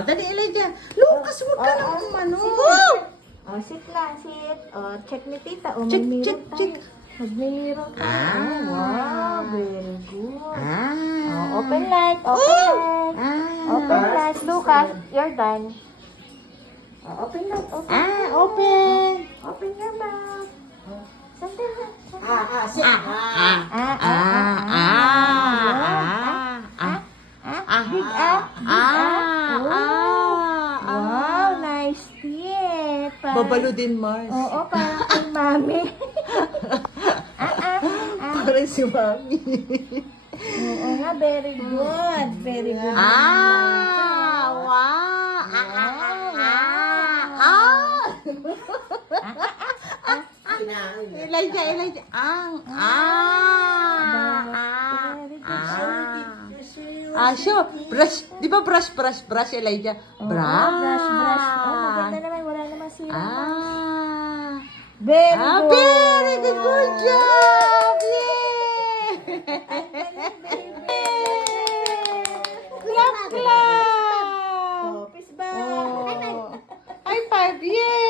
Dali, Elijah. Lucas, huwag ka nang umano. Oh, sit na, sit. Oh, check ni tita. Oh, may Check, mirror check, tayo. check. Mag-mirror tayo. Ah. Oh, wow, very good. Ah. Oh, open light, open light. Ah. Open light. Lucas, you're done. Oh, open light, open light. Open. Open your mouth. Sandali lang. Sit. Big up. Wow, nice teeth. Babalo din, Mars. Oo, parang kay mami. Parang si Mami. Oo nga, very good. Very good. Wow. Elijah. Sure. Brush. Di ba brush, Elijah? Oo, Brush. brush. Oh, maganda naman. Wala naman sila. Very Very good. good job! Yay! Clap! Oh, peace ba? High five! Yay!